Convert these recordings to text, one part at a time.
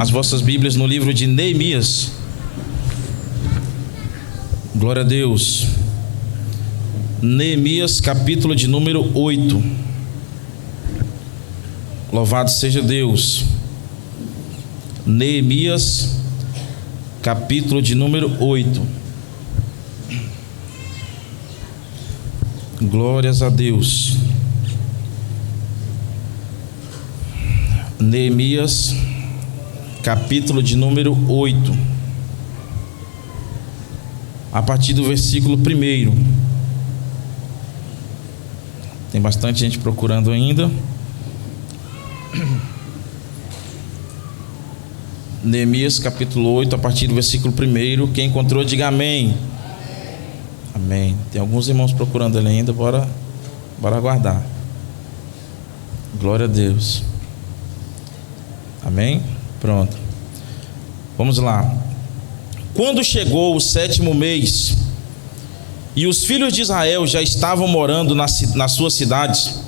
As vossas Bíblias no livro de Neemias. Glória a Deus. Neemias, capítulo de número 8. Louvado seja Deus. Neemias, capítulo de número 8. Glórias a Deus. Neemias, capítulo de número 8, a partir do versículo 1. Tem bastante gente procurando ainda. Neemias, capítulo 8, a partir do versículo 1. Quem encontrou, diga amém. Amém. Tem alguns irmãos procurando ele ainda, bora aguardar. Glória a Deus. Amém? Pronto. Vamos lá. Quando chegou o 7º mês e os filhos de Israel já estavam morando nas suas cidades,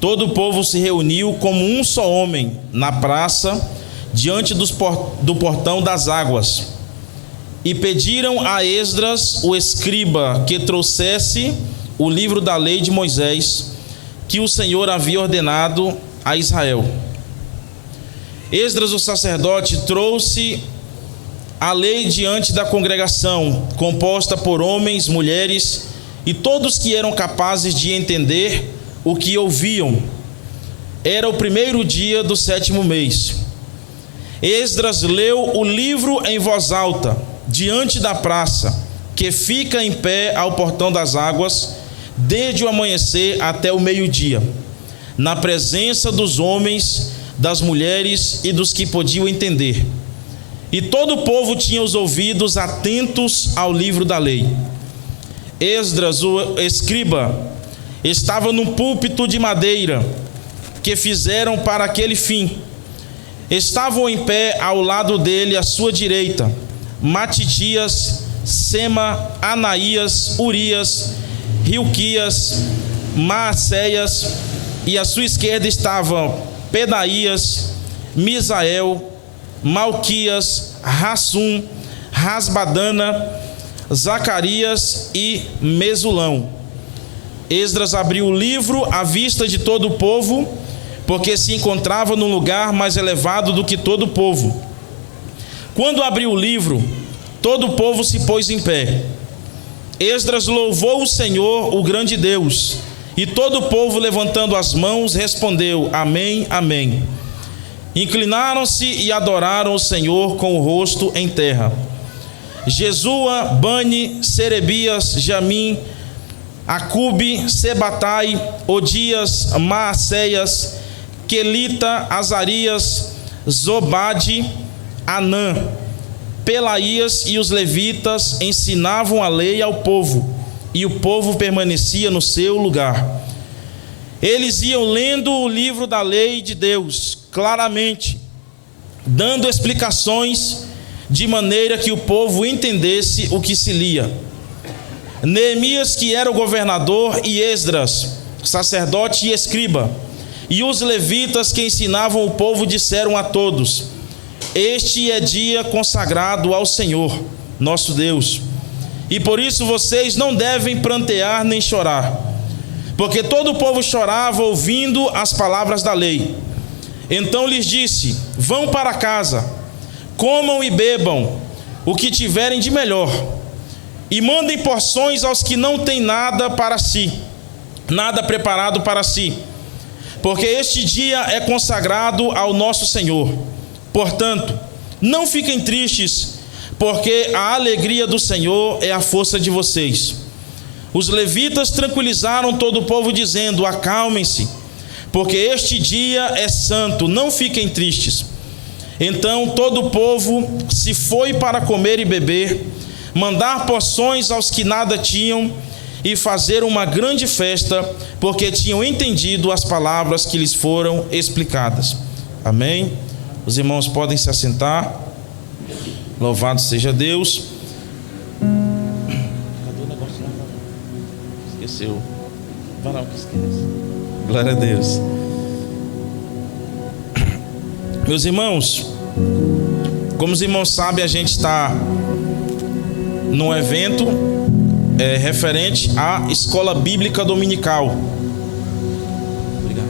todo o povo se reuniu como um só homem na praça diante do portão das águas e pediram a Esdras, o escriba, que trouxesse o livro da lei de Moisés que o Senhor havia ordenado a Israel. Esdras, o sacerdote, trouxe a lei diante da congregação, composta por homens, mulheres e todos que eram capazes de entender o que ouviam. Era o 1º dia do 7º mês. Esdras leu o livro em voz alta, diante da praça, que fica em pé ao portão das águas, desde o amanhecer até o meio-dia, na presença dos homens, das mulheres e dos que podiam entender. E todo o povo tinha os ouvidos atentos ao livro da lei. Esdras, o escriba, estava num púlpito de madeira que fizeram para aquele fim. Estavam em pé ao lado dele, à sua direita, Matitias, Sema, Anaías, Urias, Hilquias, Maacéias, e à sua esquerda estavam Pedaías, Misael, Malquias, Rassum, Rasbadana, Zacarias e Mesulão. Esdras abriu o livro à vista de todo o povo, porque se encontrava num lugar mais elevado do que todo o povo. Quando abriu o livro, todo o povo se pôs em pé. Esdras louvou o Senhor, o grande Deus, e todo o povo, levantando as mãos, respondeu: Amém, Amém. Inclinaram-se e adoraram o Senhor com o rosto em terra. Jesua, Bani, Serebias, Jamim, Acube, Sebatai, Odias, Maacéias, Quelita, Azarias, Zobade, Anã, Pelaías e os levitas ensinavam a lei ao povo, e o povo permanecia no seu lugar. Eles iam lendo o livro da lei de Deus claramente, dando explicações de maneira que o povo entendesse o que se lia. Neemias, que era o governador, e Esdras, sacerdote e escriba, e os levitas que ensinavam o povo, disseram a todos: Este é dia consagrado ao Senhor, nosso Deus, e por isso vocês não devem prantear nem chorar, porque todo o povo chorava ouvindo as palavras da lei. Então lhes disse: Vão para casa, comam e bebam o que tiverem de melhor, e mandem porções aos que não têm nada para si, nada preparado para si, porque este dia é consagrado ao nosso Senhor. Portanto, não fiquem tristes, porque a alegria do Senhor é a força de vocês. Os levitas tranquilizaram todo o povo, dizendo: Acalmem-se, porque este dia é santo, não fiquem tristes. Então todo o povo se foi para comer e beber, mandar porções aos que nada tinham e fazer uma grande festa, porque tinham entendido as palavras que lhes foram explicadas. Amém? Os irmãos podem se assentar. Louvado seja Deus. Cadê o negócio lá? Esqueceu. Varal que esquece. Glória a Deus. Meus irmãos, Como os irmãos sabem, a gente está num evento referente à Escola Bíblica Dominical. Obrigado.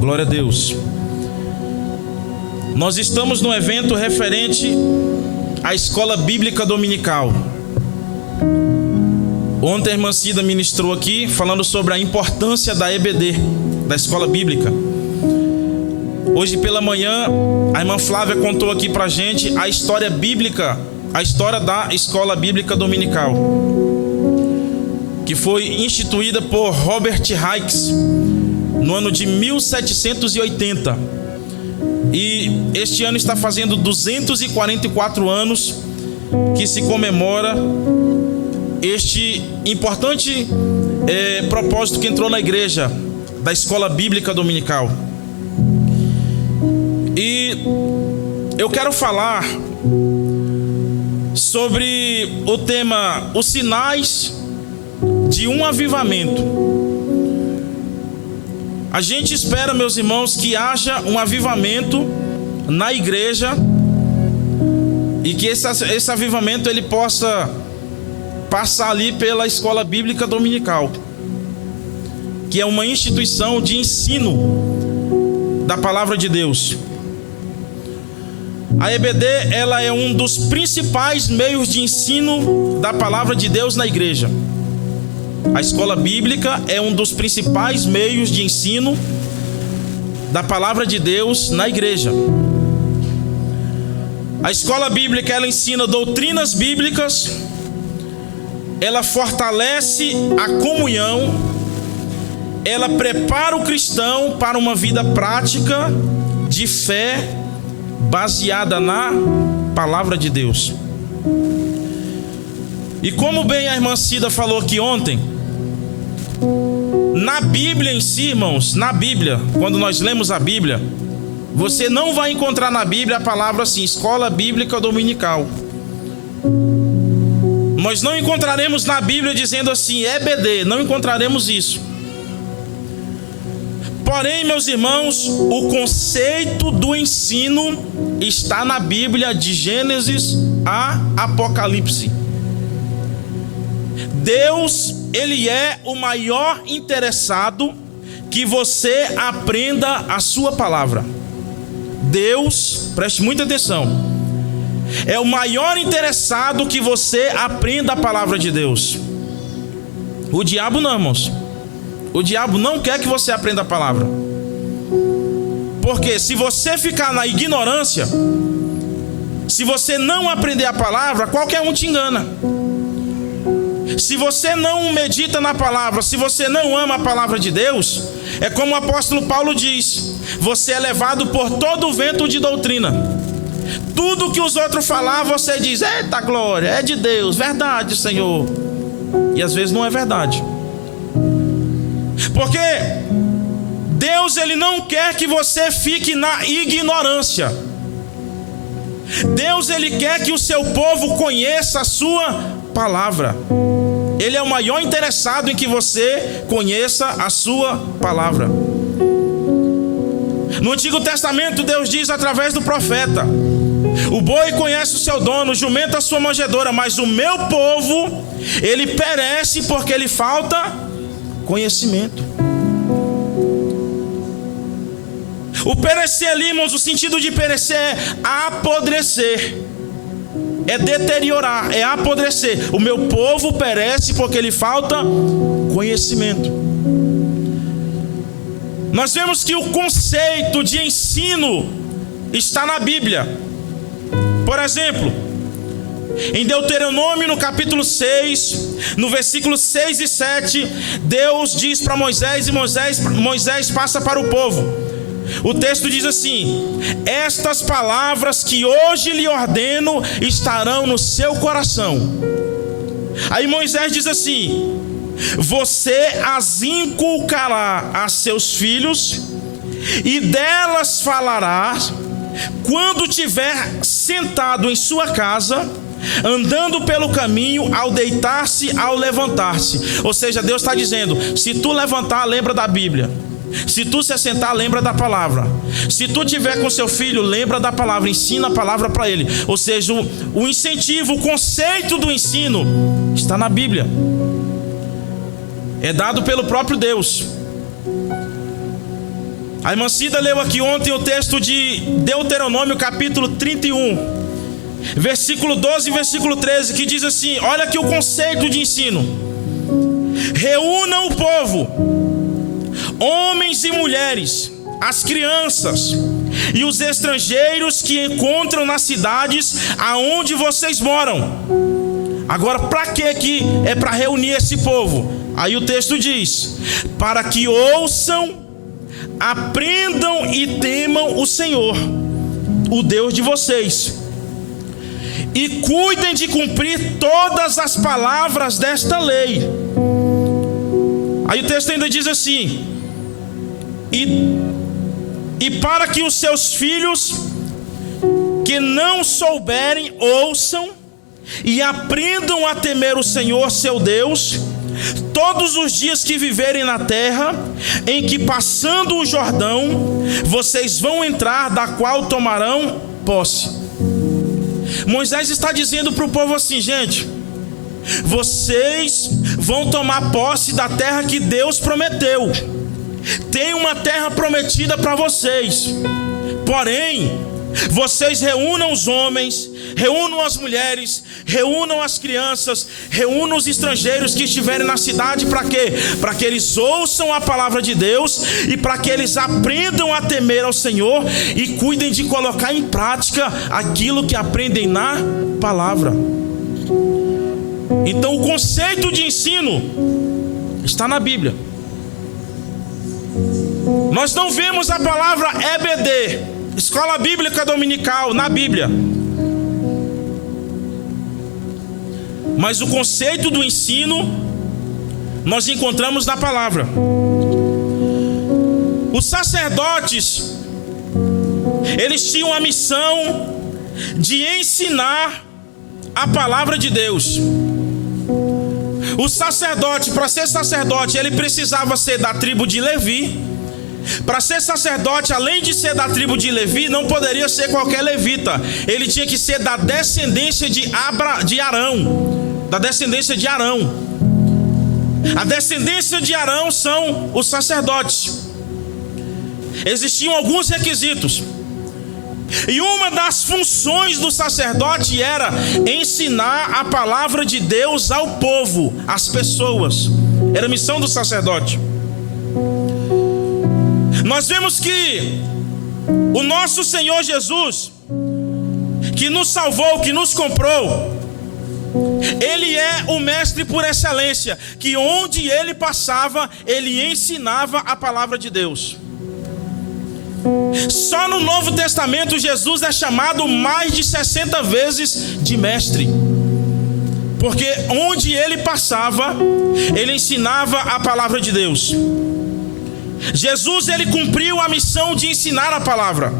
Glória a Deus. Nós estamos num evento referente à Escola Bíblica Dominical. Ontem a irmã Cida ministrou aqui falando sobre a importância da EBD, da Escola Bíblica. Hoje pela manhã, a irmã Flávia contou aqui pra gente a história bíblica, a história da Escola Bíblica Dominical, que foi instituída por Robert Hicks no ano de 1780. E este ano está fazendo 244 anos que se comemora este importante propósito que entrou na igreja da Escola Bíblica Dominical. E eu quero falar sobre o tema, os sinais de um avivamento. A gente espera, meus irmãos, que haja um avivamento na igreja e que esse avivamento ele possa passar ali pela Escola Bíblica Dominical, que é uma instituição de ensino da Palavra de Deus. A EBD, ela é um dos principais meios de ensino da Palavra de Deus na igreja. A Escola Bíblica é um dos principais meios de ensino da Palavra de Deus na igreja. A Escola Bíblica, ela ensina doutrinas bíblicas, ela fortalece a comunhão, ela prepara o cristão para uma vida prática de fé baseada na Palavra de Deus. E como bem a irmã Cida falou aqui ontem, na Bíblia em si, irmãos, na Bíblia, quando nós lemos a Bíblia, você não vai encontrar na Bíblia a palavra assim, Escola Bíblica Dominical. Nós não encontraremos na Bíblia dizendo assim, EBD, não encontraremos isso. Porém, meus irmãos, o conceito do ensino está na Bíblia de Gênesis a Apocalipse. Deus, Ele é o maior interessado que você aprenda a sua palavra. Deus, preste muita atenção, é o maior interessado que você aprenda a palavra de Deus. O diabo não, irmãos. O diabo não quer que você aprenda a palavra. Porque se você ficar na ignorância, se você não aprender a palavra, qualquer um te engana. Se você não medita na palavra, se você não ama a palavra de Deus, é como o apóstolo Paulo diz, você é levado por todo o vento de doutrina. Tudo que os outros falar, você diz, eita glória, é de Deus, verdade, Senhor. E às vezes não é verdade. Porque Deus, Ele não quer que você fique na ignorância. Deus, Ele quer que o seu povo conheça a sua palavra. Ele é o maior interessado em que você conheça a sua palavra. No Antigo Testamento, Deus diz através do profeta: o boi conhece o seu dono, o jumento a sua manjedoura, mas o meu povo, ele perece porque lhe falta conhecimento. O perecer ali, irmãos, o sentido de perecer é apodrecer, é deteriorar, é apodrecer. O meu povo perece porque lhe falta conhecimento. Nós vemos que o conceito de ensino está na Bíblia. Por exemplo, em Deuteronômio, no capítulo 6, no versículo 6 e 7, Deus diz para Moisés, e Moisés passa para o povo. O texto diz assim: estas palavras que hoje lhe ordeno estarão no seu coração. Aí Moisés diz assim: você as inculcará a seus filhos, e delas falará quando tiver sentado em sua casa, andando pelo caminho, ao deitar-se, ao levantar-se. Ou seja, Deus está dizendo: se tu levantar, lembra da Bíblia. Se tu se assentar, lembra da palavra. Se tu tiver com seu filho, lembra da palavra, ensina a palavra para ele. Ou seja, o incentivo, o conceito do ensino está na Bíblia. É dado pelo próprio Deus. A irmã Cida leu aqui ontem o texto de Deuteronômio capítulo 31, versículo 12 e versículo 13, que diz assim: olha aqui o conceito de ensino. Reúnam o povo, homens e mulheres, as crianças e os estrangeiros que encontram nas cidades aonde vocês moram. Agora, para que é para reunir esse povo? Aí o texto diz: para que ouçam, aprendam e temam o Senhor, o Deus de vocês, e cuidem de cumprir todas as palavras desta lei. Aí o texto ainda diz assim: e para que os seus filhos que não souberem ouçam e aprendam a temer o Senhor seu Deus todos os dias que viverem na terra em que, passando o Jordão, vocês vão entrar, da qual tomarão posse. Moisés está dizendo para o povo assim: gente, vocês vão tomar posse da terra que Deus prometeu. Tem uma terra prometida para vocês. Porém, vocês reúnam os homens, reúnam as mulheres, reúnam as crianças, reúnam os estrangeiros que estiverem na cidade. Para quê? Para que eles ouçam a palavra de Deus e para que eles aprendam a temer ao Senhor e cuidem de colocar em prática aquilo que aprendem na palavra. Então, o conceito de ensino está na Bíblia. Nós não vemos a palavra EBD, Escola Bíblica Dominical, na Bíblia. Mas o conceito do ensino nós encontramos na palavra. Os sacerdotes, eles tinham a missão de ensinar a palavra de Deus. O sacerdote, para ser sacerdote, ele precisava ser da tribo de Levi. Para ser sacerdote, além de ser da tribo de Levi, não poderia ser qualquer levita. Ele tinha que ser da descendência de Arão. Da descendência de Arão. A descendência de Arão são os sacerdotes. Existiam alguns requisitos. E uma das funções do sacerdote era ensinar a palavra de Deus ao povo, às pessoas. Era a missão do sacerdote. Nós vemos que o nosso Senhor Jesus, que nos salvou, que nos comprou, Ele é o mestre por excelência, que onde Ele passava, Ele ensinava a palavra de Deus. Só no Novo Testamento Jesus é chamado mais de 60 vezes de mestre, porque onde Ele passava, Ele ensinava a palavra de Deus. Jesus, ele cumpriu a missão de ensinar a palavra.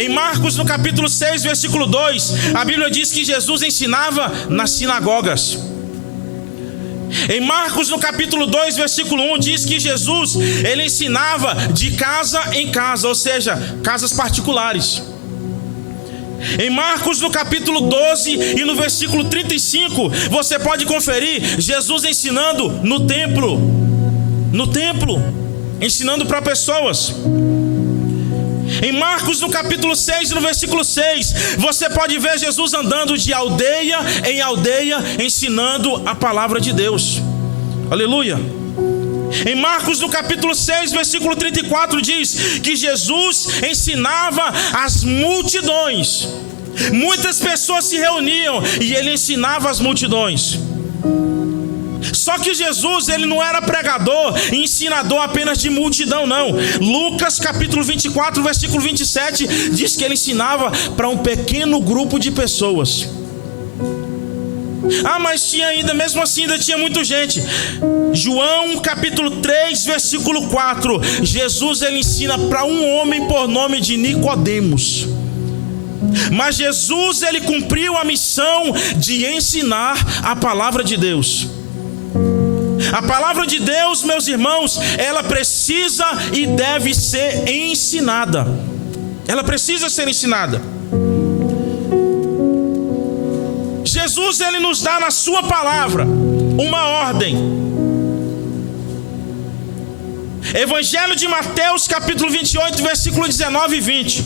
Em Marcos, no capítulo 6, versículo 2, a Bíblia diz que Jesus ensinava nas sinagogas. Em Marcos, no capítulo 2, versículo 1, diz que Jesus, ele ensinava de casa em casa, ou seja, casas particulares. Em Marcos, no capítulo 12 e no versículo 35, você pode conferir Jesus ensinando no templo, ensinando para pessoas. Em Marcos, no capítulo 6, no versículo 6, você pode ver Jesus andando de aldeia em aldeia, ensinando a palavra de Deus. Aleluia. Em Marcos, no capítulo 6, versículo 34, diz que Jesus ensinava as multidões. Muitas pessoas se reuniam e ele ensinava as multidões. Só que Jesus, ele não era pregador e ensinador apenas de multidão, não. Lucas capítulo 24, versículo 27, diz que ele ensinava para um pequeno grupo de pessoas. Ah, mas tinha ainda, mesmo assim ainda tinha muita gente. João capítulo 3, versículo 4, Jesus, ele ensina para um homem por nome de Nicodemos. Mas Jesus, ele cumpriu a missão de ensinar a palavra de Deus. A palavra de Deus, meus irmãos, ela precisa e deve ser ensinada. Ela precisa ser ensinada. Jesus, ele nos dá na sua palavra uma ordem. Evangelho de Mateus, capítulo 28, versículo 19 e 20.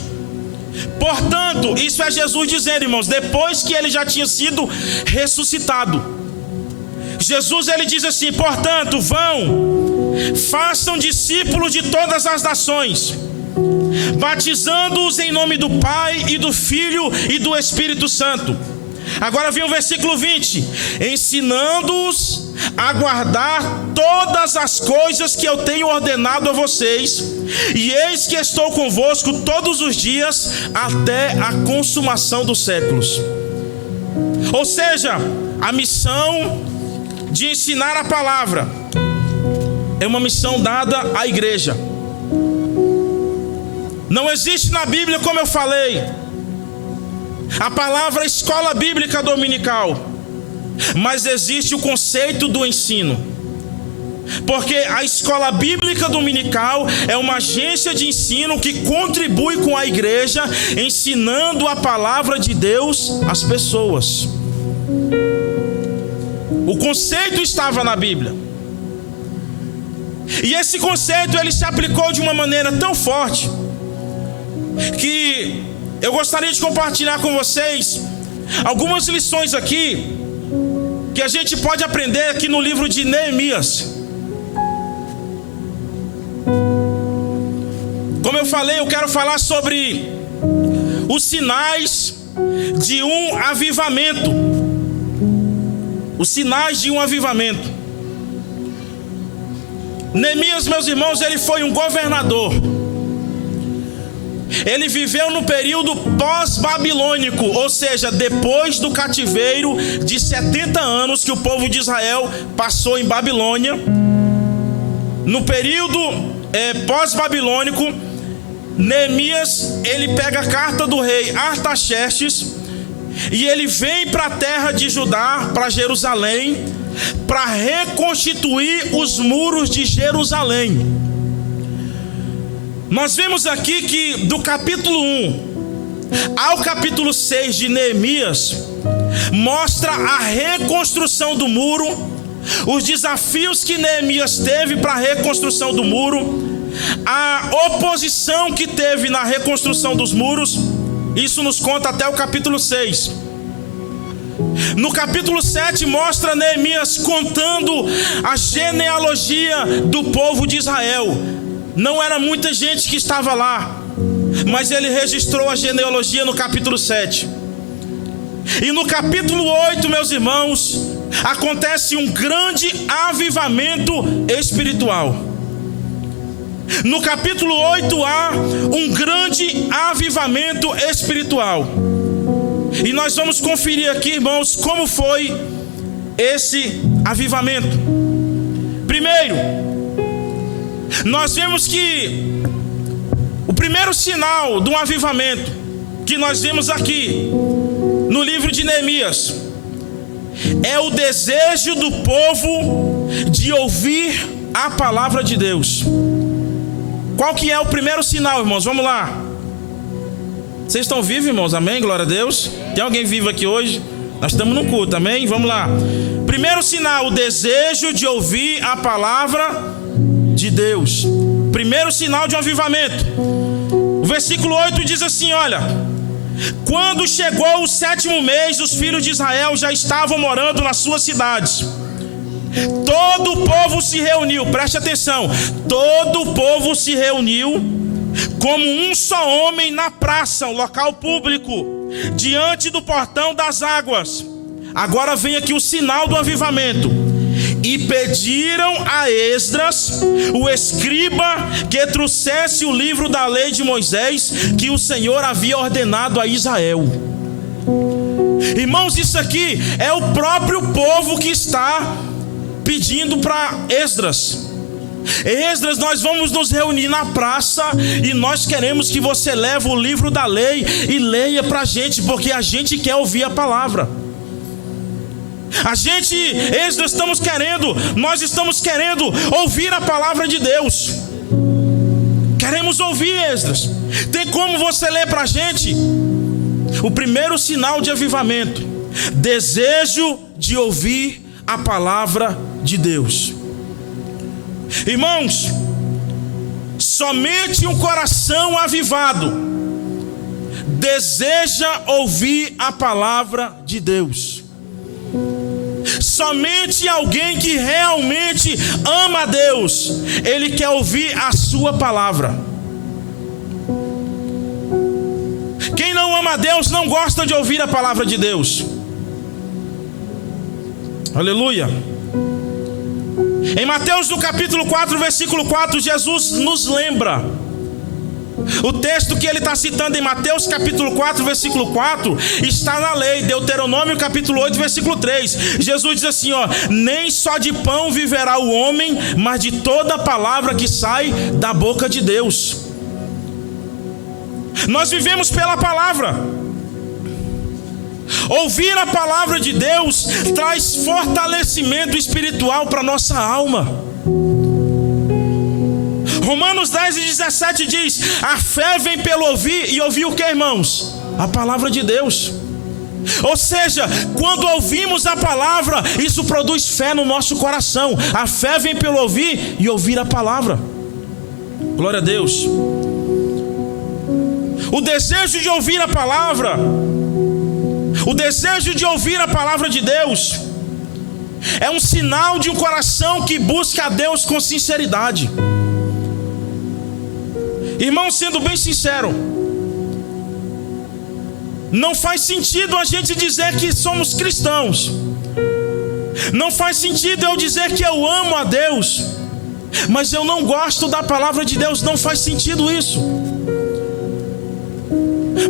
Portanto, isso é Jesus dizendo, irmãos, depois que ele já tinha sido ressuscitado. Jesus, ele diz assim: portanto, vão, façam discípulos de todas as nações, batizando-os em nome do Pai e do Filho e do Espírito Santo. Agora vem o versículo 20: ensinando-os a guardar todas as coisas que eu tenho ordenado a vocês, e eis que estou convosco todos os dias até a consumação dos séculos. Ou seja, a missão de ensinar a palavra é uma missão dada à igreja. Não existe na Bíblia, como eu falei, a palavra escola bíblica dominical, mas existe o conceito do ensino, porque a escola bíblica dominical é uma agência de ensino que contribui com a igreja, ensinando a palavra de Deus às pessoas. O conceito estava na Bíblia, e esse conceito ele se aplicou de uma maneira tão forte que eu gostaria de compartilhar com vocês algumas lições aqui que a gente pode aprender aqui no livro de Neemias. Como eu falei, eu quero falar sobre os sinais de um avivamento. Os sinais de um avivamento. Neemias, meus irmãos, ele foi um governador. Ele viveu no período pós-babilônico, ou seja, depois do cativeiro de 70 anos que o povo de Israel passou em Babilônia. No período pós-babilônico, Neemias, ele pega a carta do rei Artaxerxes e ele vem para a terra de Judá, para Jerusalém, para reconstituir os muros de Jerusalém. Nós vemos aqui que do capítulo 1 ao capítulo 6 de Neemias mostra a reconstrução do muro, os desafios que Neemias teve para a reconstrução do muro, a oposição que teve na reconstrução dos muros. Isso nos conta até o capítulo 6. No capítulo 7 mostra Neemias contando a genealogia do povo de Israel. Não era muita gente que estava lá, mas ele registrou a genealogia no capítulo 7. E no capítulo 8, meus irmãos, acontece um grande avivamento espiritual. No capítulo 8 há um grande avivamento espiritual. E nós vamos conferir aqui, irmãos, como foi esse avivamento. Primeiro, nós vemos que o primeiro sinal de um avivamento que nós vemos aqui no livro de Neemias é o desejo do povo de ouvir a palavra de Deus. Qual que é o primeiro sinal, irmãos? Vamos lá. Vocês estão vivos, irmãos? Amém? Glória a Deus. Tem alguém vivo aqui hoje? Nós estamos no culto, amém? Vamos lá. Primeiro sinal, o desejo de ouvir a palavra de Deus. Primeiro sinal de um avivamento. O versículo 8 diz assim, olha: quando chegou o 7º mês, os filhos de Israel já estavam morando nas suas cidades. Todo o povo se reuniu, preste atenção, todo o povo se reuniu como um só homem na praça, um local público, diante do portão das águas. Agora vem aqui o sinal do avivamento. E pediram a Esdras, o escriba, que trouxesse o livro da lei de Moisés, que o Senhor havia ordenado a Israel. Irmãos, isso aqui é o próprio povo que está pedindo para Esdras. Esdras, nós vamos nos reunir na praça e nós queremos que você leve o livro da lei e leia para a gente, porque a gente quer ouvir a palavra. Nós estamos querendo ouvir a palavra de Deus. Queremos ouvir, Esdras. Tem como você ler para a gente? O primeiro sinal de avivamento: desejo de ouvir a palavra de Deus. Irmãos, somente um coração avivado deseja ouvir a palavra de Deus. Somente alguém que realmente ama a Deus, ele quer ouvir a sua palavra. Quem não ama a Deus não gosta de ouvir a palavra de Deus. Aleluia. Em Mateus no capítulo 4, versículo 4, Jesus nos lembra. O texto que ele está citando em Mateus capítulo 4, versículo 4, está na lei, Deuteronômio capítulo 8, versículo 3. Jesus diz assim, nem só de pão viverá o homem, mas de toda palavra que sai da boca de Deus. Nós vivemos pela palavra. Ouvir a palavra de Deus traz fortalecimento espiritual para a nossa alma. Romanos 10 e 17 diz: a fé vem pelo ouvir, e ouvir o que, irmãos? A palavra de Deus. Ou seja, quando ouvimos a palavra, isso produz fé no nosso coração. A fé vem pelo ouvir e ouvir a palavra. Glória a Deus. O desejo de ouvir a palavra, o desejo de ouvir a palavra de Deus, é um sinal de um coração que busca a Deus com sinceridade. Irmão, sendo bem sincero, não faz sentido a gente dizer que somos cristãos. Não faz sentido eu dizer que eu amo a Deus, mas eu não gosto da palavra de Deus. Não faz sentido isso.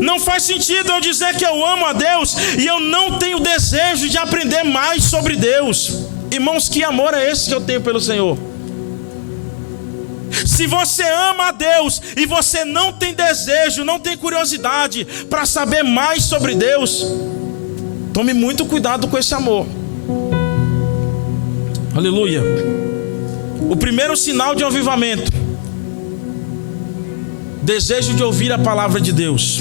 Não faz sentido eu dizer que eu amo a Deus e eu não tenho desejo de aprender mais sobre Deus. Irmãos, que amor é esse que eu tenho pelo Senhor? Se você ama a Deus e você não tem desejo, não tem curiosidade para saber mais sobre Deus, tome muito cuidado com esse amor. Aleluia. O primeiro sinal de um avivamento: desejo de ouvir a palavra de Deus.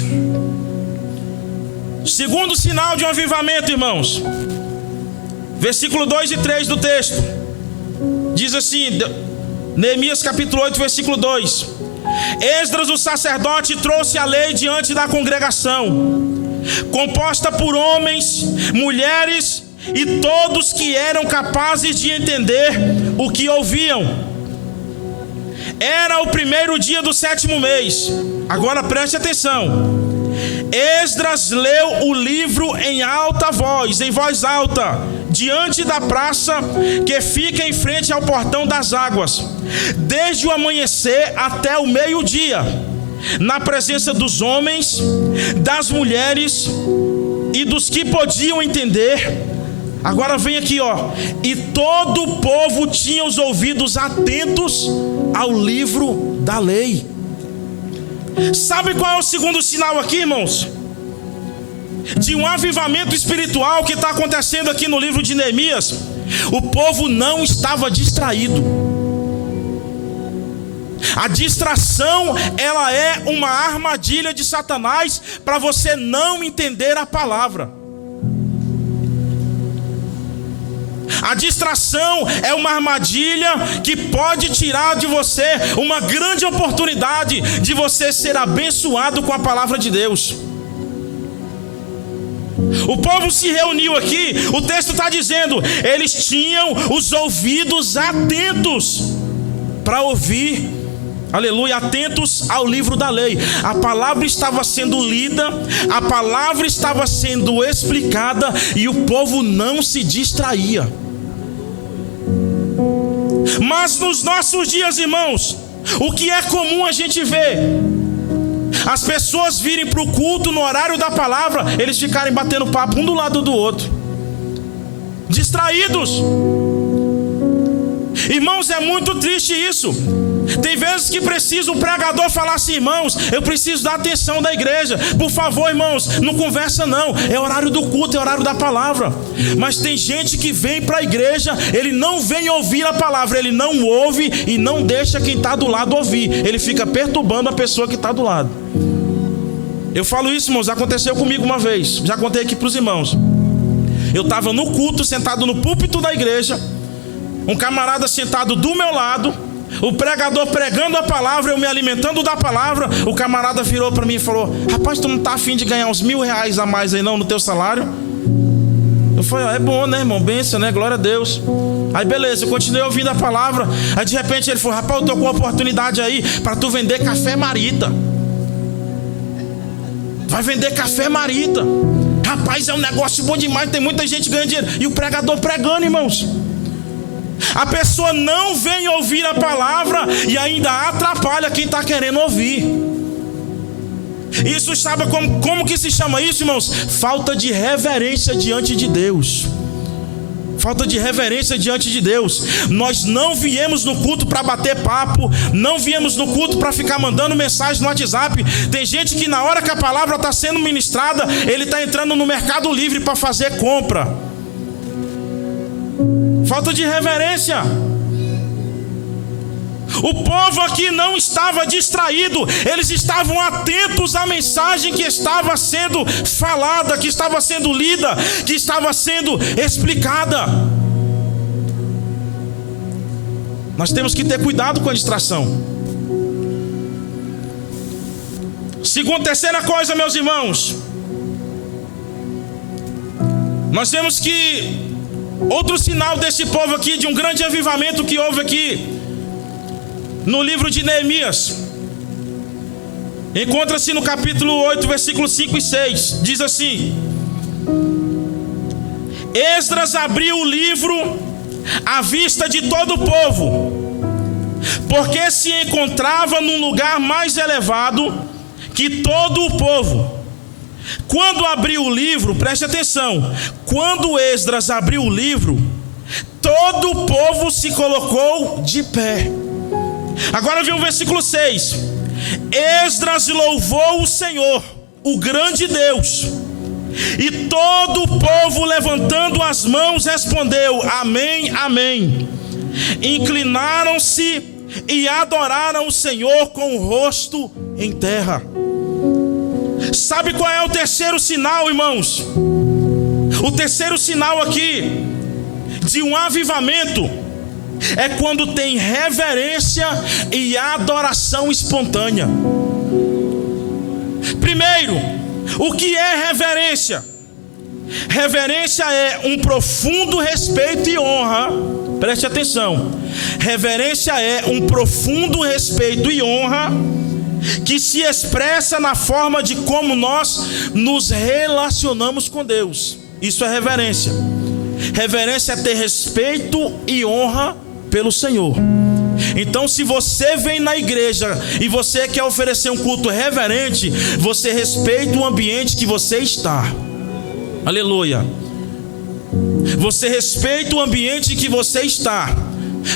Segundo sinal de um avivamento, irmãos, versículo 2 e 3 do texto, diz assim, Neemias capítulo 8, versículo 2: Esdras o sacerdote trouxe a lei diante da congregação, composta por homens, mulheres e todos que eram capazes de entender o que ouviam. Era o primeiro dia do 7º mês. Agora preste atenção. Esdras leu o livro em alta voz, em voz alta, diante da praça que fica em frente ao portão das águas, desde o amanhecer até o meio-dia, na presença dos homens, das mulheres e dos que podiam entender. Agora vem aqui, e todo o povo tinha os ouvidos atentos ao livro da lei. Sabe qual é o segundo sinal aqui, irmãos? De um avivamento espiritual que está acontecendo aqui no livro de Neemias. O povo não estava distraído. A distração, ela é uma armadilha de Satanás para você não entender a palavra. A distração é uma armadilha que pode tirar de você uma grande oportunidade de você ser abençoado com a palavra de Deus. O povo se reuniu aqui, o texto está dizendo, eles tinham os ouvidos atentos para ouvir, aleluia, atentos ao livro da lei. A palavra estava sendo lida, a palavra estava sendo explicada e o povo não se distraía. Mas nos nossos dias, irmãos, o que é comum a gente ver? As pessoas virem para o culto no horário da palavra, eles ficarem batendo papo um do lado do outro, distraídos. Irmãos, é muito triste isso. Tem vezes que precisa o pregador falar assim: irmãos, eu preciso da atenção da igreja, por favor, irmãos, não conversa não, é horário do culto, é horário da palavra. Mas tem gente que vem para a igreja, ele não vem ouvir a palavra, ele não ouve e não deixa quem está do lado ouvir, ele fica perturbando a pessoa que está do lado. Eu falo isso, irmãos, aconteceu comigo uma vez, já contei aqui para os irmãos. Eu estava no culto, sentado no púlpito da igreja, um camarada sentado do meu lado, o pregador pregando a palavra, eu me alimentando da palavra. O camarada virou para mim e falou: rapaz, tu não está afim de ganhar uns R$1.000 a mais aí não no teu salário? Eu falei: é bom, né, irmão, bênção, né, glória a Deus. Aí beleza, eu continuei ouvindo a palavra. Aí de repente ele falou: rapaz, eu tô com uma oportunidade aí para tu vender café Marita. Vai vender café Marita. Rapaz, é um negócio bom demais, tem muita gente ganhando dinheiro. E o pregador pregando, irmãos. A pessoa não vem ouvir a palavra e ainda atrapalha quem está querendo ouvir. Isso, sabe como que se chama isso, irmãos? Falta de reverência diante de Deus. Falta de reverência diante de Deus. Nós não viemos no culto para bater papo, não viemos no culto para ficar mandando mensagem no WhatsApp. Tem gente que na hora que a palavra está sendo ministrada, ele está entrando no Mercado Livre para fazer compra. Falta de reverência. O povo aqui não estava distraído, eles estavam atentos à mensagem que estava sendo falada, que estava sendo lida, que estava sendo explicada. Nós temos que ter cuidado com a distração. Terceira coisa, meus irmãos, nós temos que outro sinal desse povo aqui, de um grande avivamento que houve aqui no livro de Neemias, encontra-se no capítulo 8, versículos 5 e 6. Diz assim: Esdras abriu o livro à vista de todo o povo, porque se encontrava num lugar mais elevado que todo o povo. Quando abriu o livro, preste atenção, quando Esdras abriu o livro, todo o povo se colocou de pé. Agora vem o versículo 6. Esdras louvou o Senhor, o grande Deus, e todo o povo, levantando as mãos, respondeu: amém, amém. Inclinaram-se e adoraram o Senhor com o rosto em terra. Sabe qual é o terceiro sinal, irmãos? O terceiro sinal aqui de um avivamento é quando tem reverência e adoração espontânea. Primeiro, o que é reverência? Reverência é um profundo respeito e honra. Preste atenção. Reverência é um profundo respeito e honra que se expressa na forma de como nós nos relacionamos com Deus. Isso é reverência. Reverência é ter respeito e honra pelo Senhor. Então, se você vem na igreja e você quer oferecer um culto reverente, você respeita o ambiente que você está. Aleluia. Você respeita o ambiente que você está.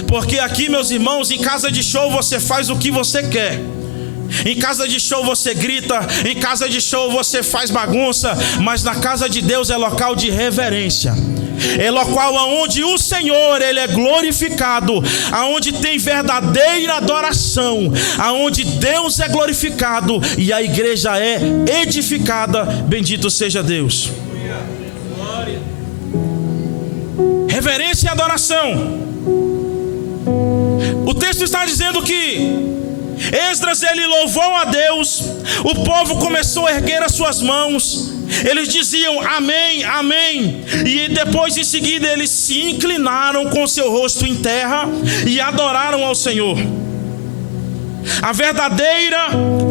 Porque aqui, meus irmãos, em casa de show você faz o que você quer. Em casa de show você grita, em casa de show você faz bagunça, mas na casa de Deus é local de reverência. É local onde o Senhor, Ele é glorificado, aonde tem verdadeira adoração, aonde Deus é glorificado e a igreja é edificada. Bendito seja Deus. Reverência e adoração. O texto está dizendo que Esdras, ele louvou a Deus, o povo começou a erguer as suas mãos, eles diziam amém, amém, e depois em seguida eles se inclinaram com seu rosto em terra e adoraram ao Senhor. A verdadeira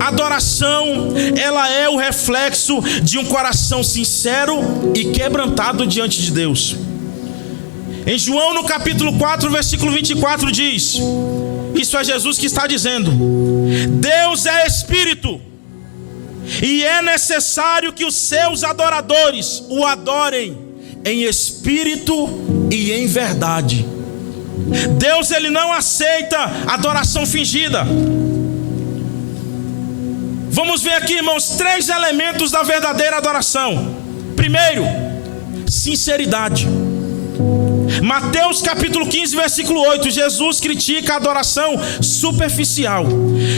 adoração, ela é o reflexo de um coração sincero e quebrantado diante de Deus. Em João no capítulo 4, versículo 24 diz, isso é Jesus que está dizendo: Deus é Espírito, e é necessário que os seus adoradores o adorem em espírito e em verdade. Deus, ele não aceita adoração fingida. Vamos ver aqui, irmãos, 3 elementos da verdadeira adoração. Primeiro, sinceridade. Mateus capítulo 15, versículo 8, Jesus critica a adoração superficial.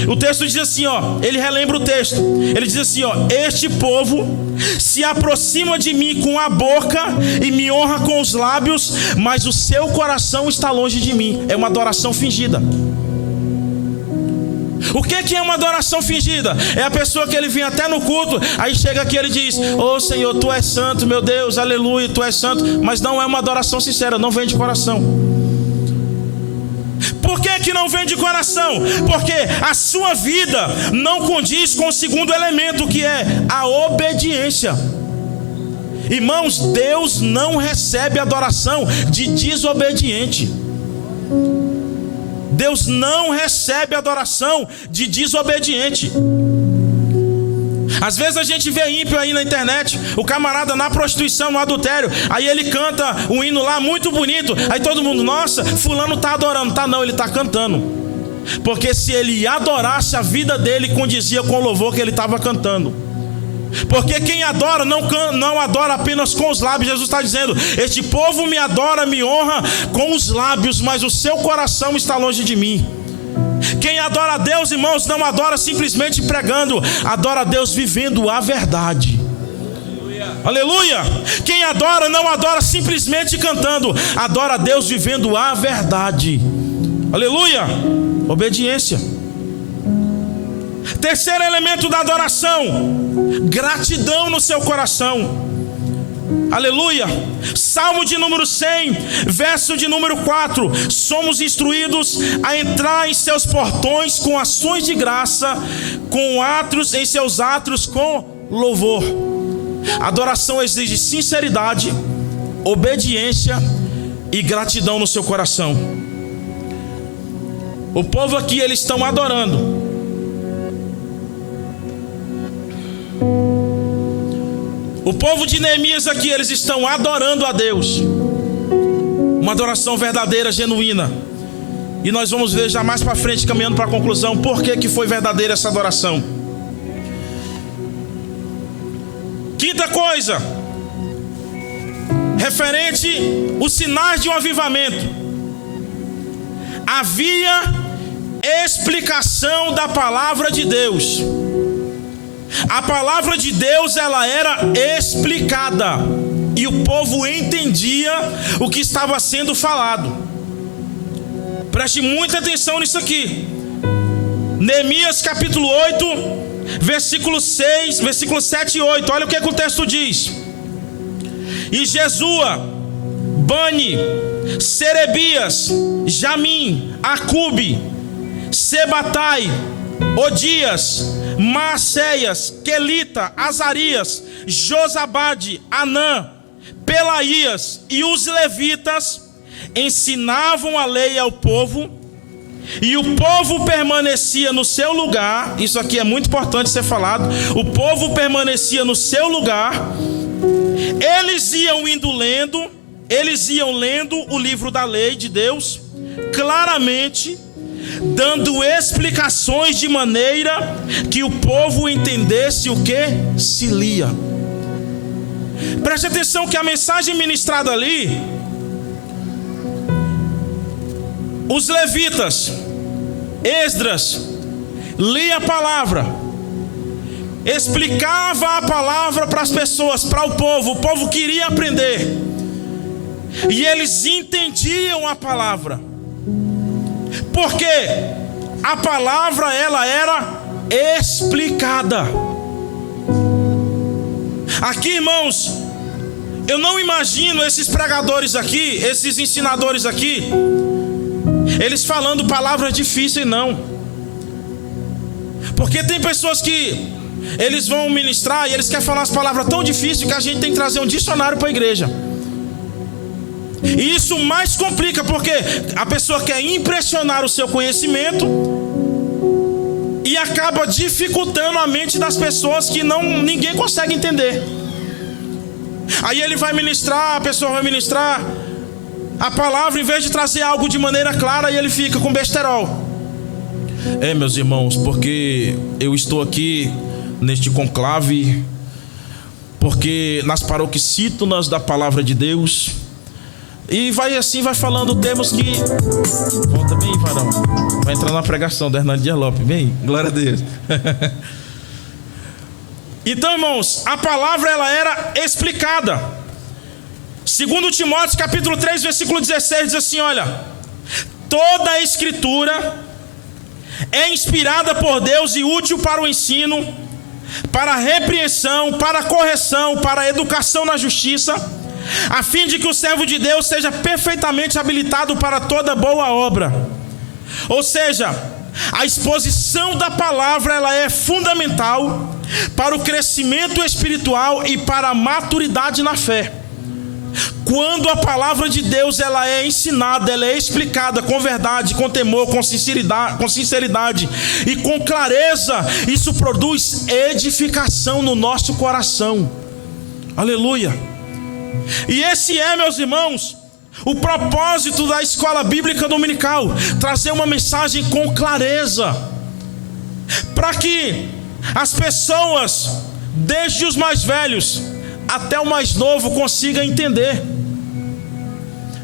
O texto diz assim, ele relembra o texto. Ele diz assim, este povo se aproxima de mim com a boca e me honra com os lábios, mas o seu coração está longe de mim. É uma adoração fingida. O que é uma adoração fingida? É a pessoa que ele vem até no culto, aí chega aqui e ele diz, Senhor, tu és santo, meu Deus, aleluia, tu és santo. Mas não é uma adoração sincera, não vem de coração. Por que não vem de coração? Porque a sua vida não condiz com o segundo elemento, que é a obediência. Irmãos, Deus não recebe adoração de desobediente. Deus não recebe adoração de desobediente. Às vezes a gente vê ímpio aí na internet, o camarada na prostituição, no adultério, aí ele canta um hino lá muito bonito, aí todo mundo, nossa, fulano está adorando. Não, ele está cantando. Porque se ele adorasse, a vida dele condizia com o louvor que ele estava cantando. Porque quem adora não adora apenas com os lábios. Jesus está dizendo, este povo me adora, me honra com os lábios, mas o seu coração está longe de mim. Quem adora a Deus, irmãos, não adora simplesmente pregando, adora a Deus vivendo a verdade. Aleluia! Quem adora não adora simplesmente cantando, adora a Deus vivendo a verdade. Aleluia! Obediência. Terceiro elemento da adoração, gratidão no seu coração. Aleluia. Salmo de número 100, verso de número 4. Somos instruídos a entrar em seus portões com ações de graça, com atos, em seus atos com louvor. Adoração exige sinceridade, obediência e gratidão no seu coração. O povo aqui, eles estão adorando. O povo de Neemias aqui, eles estão adorando a Deus. Uma adoração verdadeira, genuína. E nós vamos ver já mais para frente, caminhando para a conclusão, por que foi verdadeira essa adoração. Quinta coisa, referente os sinais de um avivamento. Havia explicação da palavra de Deus. A palavra de Deus, ela era explicada, e o povo entendia o que estava sendo falado. Preste muita atenção nisso aqui. Neemias capítulo 8, versículo 6, versículo 7 e 8. Olha o que o texto diz. E Jesua, Bani, Serebias, Jamim, Acube, Sebatai, Odias, Maacéias, Quelita, Azarias, Josabade, Anã, Pelaías e os levitas ensinavam a lei ao povo, e o povo permanecia no seu lugar. Isso aqui é muito importante ser falado. O povo permanecia no seu lugar. Eles iam lendo o livro da lei de Deus claramente, dando explicações de maneira que o povo entendesse o que se lia. Preste atenção que a mensagem ministrada ali, os levitas, Esdras, lia a palavra, explicava a palavra para as pessoas, para o povo queria aprender, e eles entendiam a palavra. Porque a palavra, ela era explicada. Aqui, irmãos, eu não imagino esses pregadores aqui, esses ensinadores aqui, eles falando palavras difíceis, não. Porque tem pessoas que eles vão ministrar e eles querem falar as palavras tão difíceis que a gente tem que trazer um dicionário para a igreja. E isso mais complica, porque a pessoa quer impressionar o seu conhecimento e acaba dificultando a mente das pessoas que ninguém consegue entender. Aí ele vai ministrar, a pessoa vai ministrar, a palavra, em vez de trazer algo de maneira clara, ele fica com besterol. Meus irmãos, porque eu estou aqui neste conclave, porque nas paroquicítonas da palavra de Deus, e vai assim, vai falando termos que... Volta bem, varão. Vai entrar na pregação da Hernani Dias Lopes. Bem, glória a Deus. Então, irmãos, a palavra ela era explicada. Segundo Timóteo capítulo 3, versículo 16, diz assim, olha: toda a escritura é inspirada por Deus e útil para o ensino, para a repreensão, para a correção, para a educação na justiça, a fim de que o servo de Deus seja perfeitamente habilitado para toda boa obra. Ou seja, a exposição da palavra ela é fundamental para o crescimento espiritual e para a maturidade na fé. Quando a palavra de Deus ela é ensinada, ela é explicada com verdade, com temor, com sinceridade e com clareza, isso produz edificação no nosso coração. Aleluia. E esse é, meus irmãos, o propósito da escola bíblica dominical: trazer uma mensagem com clareza, para que as pessoas, desde os mais velhos até o mais novo, consigam entender.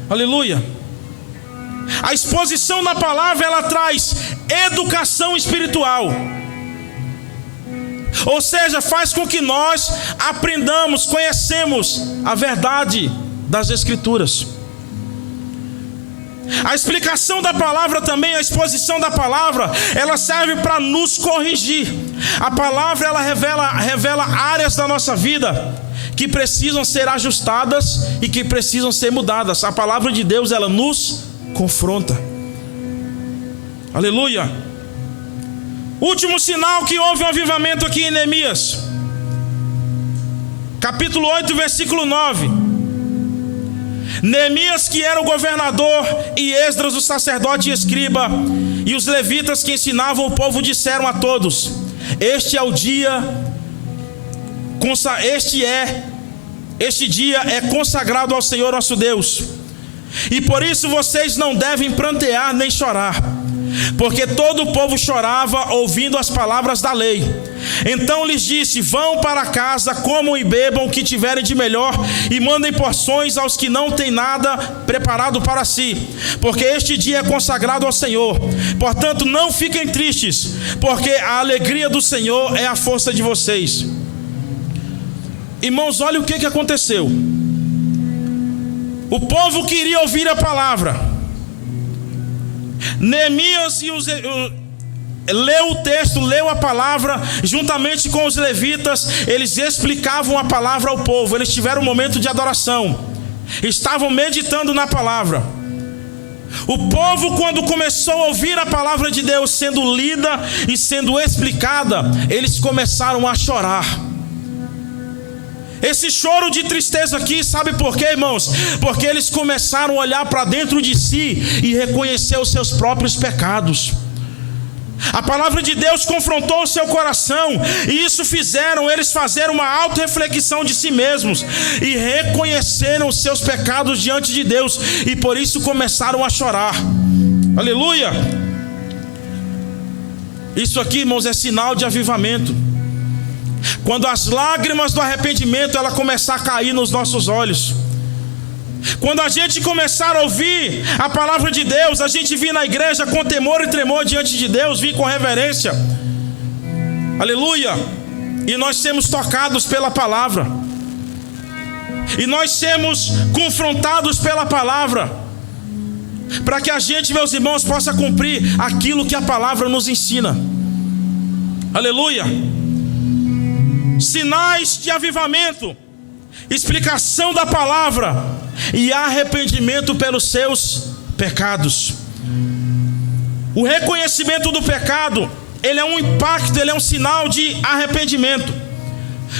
Aleluia. A exposição da palavra ela traz educação espiritual, ou seja, faz com que nós aprendamos, conhecemos a verdade das Escrituras. A explicação da palavra também, a exposição da palavra, ela serve para nos corrigir. A palavra ela revela áreas da nossa vida que precisam ser ajustadas e que precisam ser mudadas. A palavra de Deus ela nos confronta. Aleluia. Último sinal que houve um avivamento aqui em Neemias, capítulo 8, versículo 9. Neemias, que era o governador, e Esdras, o sacerdote e escriba, e os levitas que ensinavam o povo, disseram a todos: este dia é consagrado ao Senhor nosso Deus, e por isso vocês não devem prantear nem chorar, porque todo o povo chorava ouvindo as palavras da lei. Então lhes disse: vão para casa, comam e bebam o que tiverem de melhor, e mandem porções aos que não têm nada preparado para si, porque este dia é consagrado ao Senhor. Portanto, não fiquem tristes, porque a alegria do Senhor é a força de vocês. Irmãos, olha o que aconteceu. O povo queria ouvir a palavra. Neemias leu o texto, leu a palavra, juntamente com os levitas, eles explicavam a palavra ao povo. Eles tiveram um momento de adoração, estavam meditando na palavra. O povo, quando começou a ouvir a palavra de Deus sendo lida e sendo explicada, eles começaram a chorar. Esse choro de tristeza aqui, sabe por quê, irmãos? Porque eles começaram a olhar para dentro de si e reconhecer os seus próprios pecados. A palavra de Deus confrontou o seu coração, e isso fizeram eles fazerem uma auto-reflexão de si mesmos e reconheceram os seus pecados diante de Deus, e por isso começaram a chorar. Aleluia! Isso aqui, irmãos, é sinal de avivamento. Quando as lágrimas do arrependimento ela começar a cair nos nossos olhos, quando a gente começar a ouvir a palavra de Deus, a gente vir na igreja com temor e tremor diante de Deus, vir com reverência, aleluia, e nós sermos tocados pela palavra, e nós sermos confrontados pela palavra, para que a gente, meus irmãos, possa cumprir aquilo que a palavra nos ensina. Aleluia. Sinais de avivamento: explicação da palavra e arrependimento pelos seus pecados. O reconhecimento do pecado, ele é um impacto, ele é um sinal de arrependimento.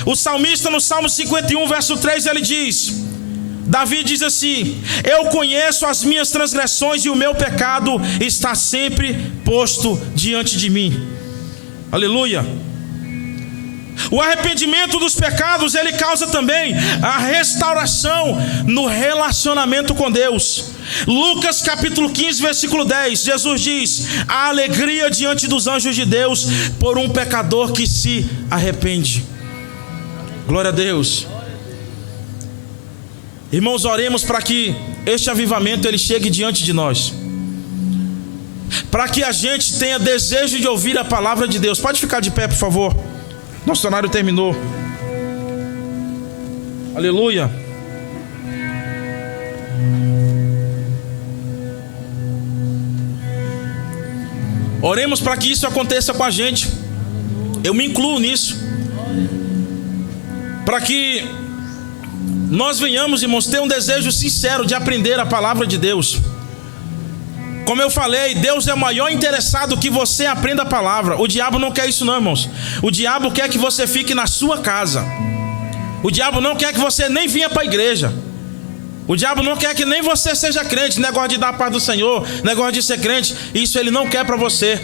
O salmista, no Salmo 51, verso 3, ele diz, Davi diz assim: eu conheço as minhas transgressões e o meu pecado está sempre posto diante de mim. Aleluia. O arrependimento dos pecados, ele causa também a restauração no relacionamento com Deus. Lucas capítulo 15, versículo 10, Jesus diz: a alegria diante dos anjos de Deus por um pecador que se arrepende. Glória a Deus. Irmãos, oremos para que este avivamento ele chegue diante de nós, para que a gente tenha desejo de ouvir a palavra de Deus. Pode ficar de pé, por favor. Nosso horário terminou. Aleluia. Oremos para que isso aconteça com a gente. Eu me incluo nisso. Para que nós venhamos, irmãos, ter um desejo sincero de aprender a palavra de Deus. Como eu falei, Deus é o maior interessado que você aprenda a palavra. O diabo não quer isso não, irmãos. O diabo quer que você fique na sua casa. O diabo não quer que você nem venha para a igreja. O diabo não quer que nem você seja crente. Negócio de dar a paz do Senhor, negócio de ser crente, isso ele não quer para você.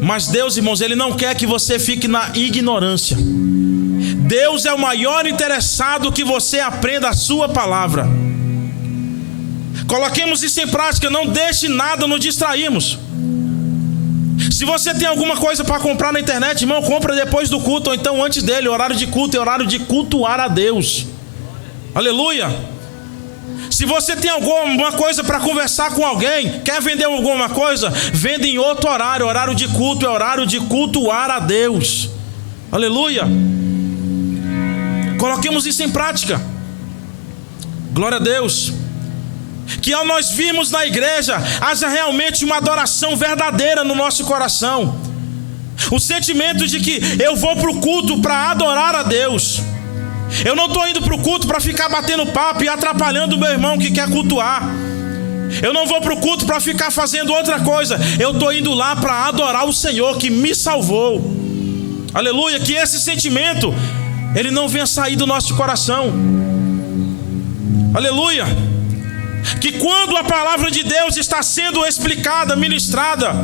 Mas Deus, irmãos, ele não quer que você fique na ignorância. Deus é o maior interessado que você aprenda a sua palavra. Coloquemos isso em prática, não deixe nada nos distrairmos. Se você tem alguma coisa para comprar na internet, irmão, compra depois do culto, ou então antes dele. O horário de culto é horário de cultuar a Deus. Aleluia. Se você tem alguma coisa para conversar com alguém, quer vender alguma coisa, vende em outro horário. O horário de culto é horário de cultuar a Deus. Aleluia. Coloquemos isso em prática. Glória a Deus. Que ao nós virmos na igreja, haja realmente uma adoração verdadeira no nosso coração. O sentimento de que eu vou para o culto para adorar a Deus. Eu não estou indo para o culto para ficar batendo papo e atrapalhando o meu irmão que quer cultuar. Eu não vou para o culto para ficar fazendo outra coisa. Eu estou indo lá para adorar o Senhor que me salvou. Aleluia. Que esse sentimento ele não venha sair do nosso coração. Aleluia. Que quando a palavra de Deus está sendo explicada, ministrada,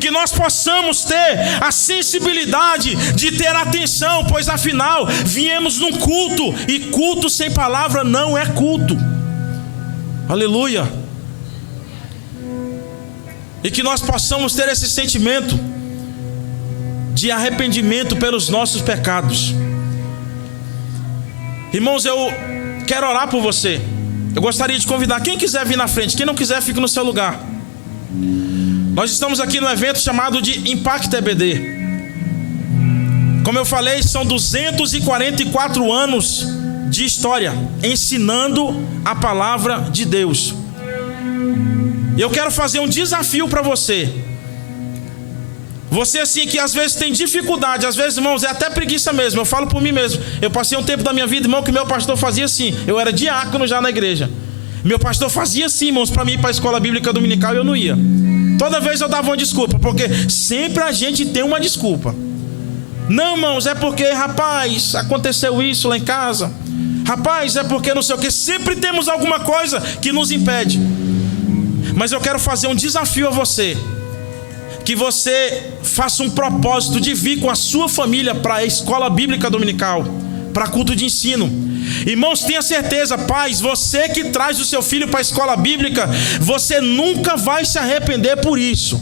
que nós possamos ter a sensibilidade de ter atenção, pois afinal viemos num culto, e culto sem palavra não é culto. Aleluia. E que nós possamos ter esse sentimento de arrependimento pelos nossos pecados. Irmãos, eu quero orar por você. Eu gostaria de convidar quem quiser vir na frente. Quem não quiser, fique no seu lugar. Nós estamos aqui no evento chamado de Impact EBD. Como eu falei, são 244 anos de história ensinando a palavra de Deus. E eu quero fazer um desafio para você. Você assim que às vezes tem dificuldade, às vezes, irmãos, é até preguiça mesmo. Eu falo por mim mesmo. Eu passei um tempo da minha vida, irmão, que meu pastor fazia assim. Eu era diácono já na igreja. Meu pastor fazia assim, irmãos, para mim ir para a escola bíblica dominical, eu não ia. Toda vez eu dava uma desculpa, porque sempre a gente tem uma desculpa. Não, irmãos, é porque, rapaz, aconteceu isso lá em casa. Rapaz, é porque não sei o que. Sempre temos alguma coisa que nos impede. Mas eu quero fazer um desafio a você. Que você faça um propósito de vir com a sua família para a escola bíblica dominical, para culto de ensino. Irmãos, tenha certeza, pais, você que traz o seu filho para a escola bíblica, você nunca vai se arrepender por isso.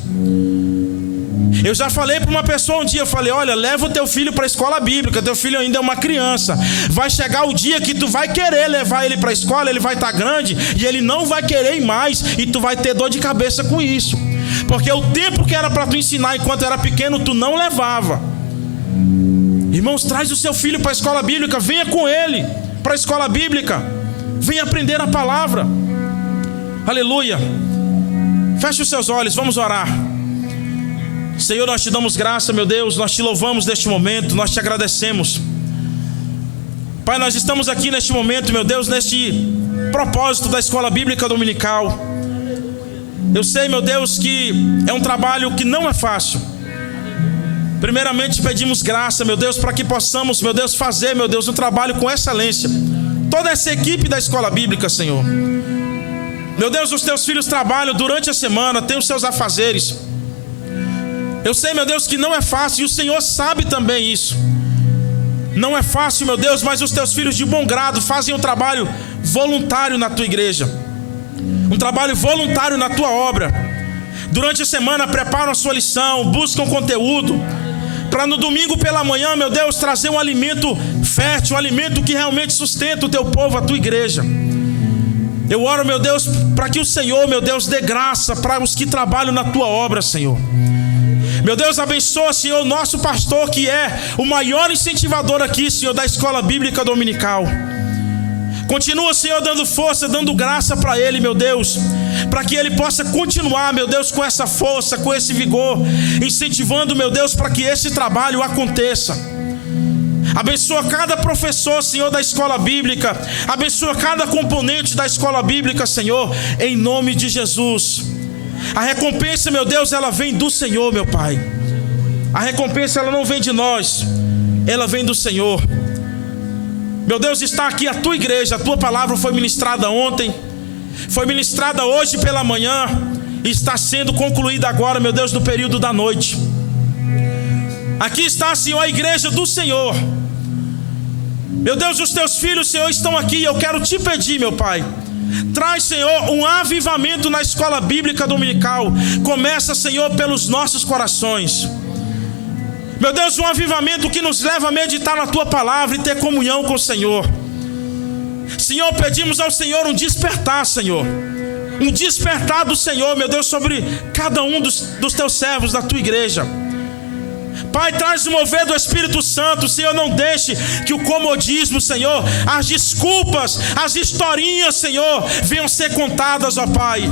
Eu já falei para uma pessoa um dia, eu falei: olha, leva o teu filho para a escola bíblica, teu filho ainda é uma criança. Vai chegar o dia que tu vai querer levar ele para a escola, ele vai estar grande e ele não vai querer ir mais, e tu vai ter dor de cabeça com isso. Porque o tempo que era para tu ensinar enquanto era pequeno, tu não levava. Irmãos, traz o seu filho para a escola bíblica, venha com ele para a escola bíblica, venha aprender a palavra. Aleluia. Feche os seus olhos, vamos orar. Senhor, nós te damos graça, meu Deus, nós te louvamos neste momento, nós te agradecemos. Pai, nós estamos aqui neste momento, meu Deus, neste propósito da escola bíblica dominical. Eu sei, meu Deus, que é um trabalho que não é fácil. Primeiramente pedimos graça, meu Deus, para que possamos, meu Deus, fazer, meu Deus, um trabalho com excelência. Toda essa equipe da escola bíblica, Senhor. Meu Deus, os teus filhos trabalham durante a semana, têm os seus afazeres. Eu sei, meu Deus, que não é fácil, e o Senhor sabe também isso. Não é fácil, meu Deus, mas os teus filhos de bom grado fazem um trabalho voluntário na tua igreja, um trabalho voluntário na tua obra. Durante a semana preparam a sua lição, buscam conteúdo, para no domingo pela manhã, meu Deus, trazer um alimento fértil, um alimento que realmente sustenta o teu povo, a tua igreja. Eu oro, meu Deus, para que o Senhor, meu Deus, dê graça para os que trabalham na tua obra, Senhor. Meu Deus, abençoa, Senhor, o nosso pastor, que é o maior incentivador aqui, Senhor, da escola bíblica dominical. Continua, Senhor, dando força, dando graça para ele, meu Deus, para que ele possa continuar, meu Deus, com essa força, com esse vigor, incentivando, meu Deus, para que esse trabalho aconteça. Abençoa cada professor, Senhor, da escola bíblica. Abençoa cada componente da escola bíblica, Senhor, em nome de Jesus. A recompensa, meu Deus, ela vem do Senhor, meu Pai. A recompensa, ela não vem de nós, ela vem do Senhor. Meu Deus, está aqui a tua igreja. A tua palavra foi ministrada ontem, foi ministrada hoje pela manhã, e está sendo concluída agora, meu Deus, no período da noite. Aqui está, Senhor, a igreja do Senhor. Meu Deus, os teus filhos, Senhor, estão aqui, e eu quero te pedir, meu Pai, traz, Senhor, um avivamento na escola bíblica dominical. Começa, Senhor, pelos nossos corações. Meu Deus, um avivamento que nos leva a meditar na tua palavra e ter comunhão com o Senhor. Senhor, pedimos ao Senhor um despertar, Senhor, um despertar do Senhor, meu Deus, sobre cada um dos teus servos da tua igreja. Pai, traz o mover do Espírito Santo. Senhor, não deixe que o comodismo, Senhor, as desculpas, as historinhas, Senhor, venham ser contadas, ó Pai.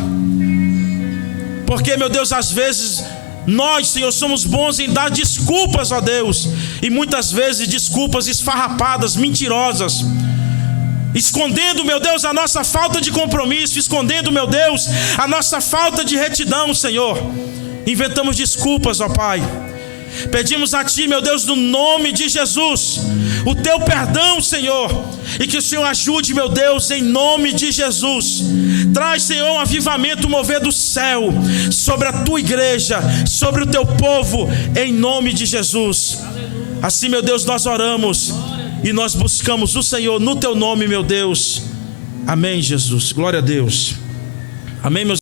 Porque, meu Deus, às vezes nós, Senhor, somos bons em dar desculpas, ó Deus, e muitas vezes desculpas esfarrapadas, mentirosas, escondendo, meu Deus, a nossa falta de compromisso, escondendo, meu Deus, a nossa falta de retidão, Senhor. Inventamos desculpas, ó Pai. Pedimos a Ti, meu Deus, no nome de Jesus, o Teu perdão, Senhor, e que o Senhor ajude, meu Deus, em nome de Jesus. Traz, Senhor, um avivamento, mover do céu sobre a Tua igreja, sobre o Teu povo, em nome de Jesus. Assim, meu Deus, nós oramos e nós buscamos o Senhor no Teu nome, meu Deus. Amém, Jesus. Glória a Deus. Amém, meus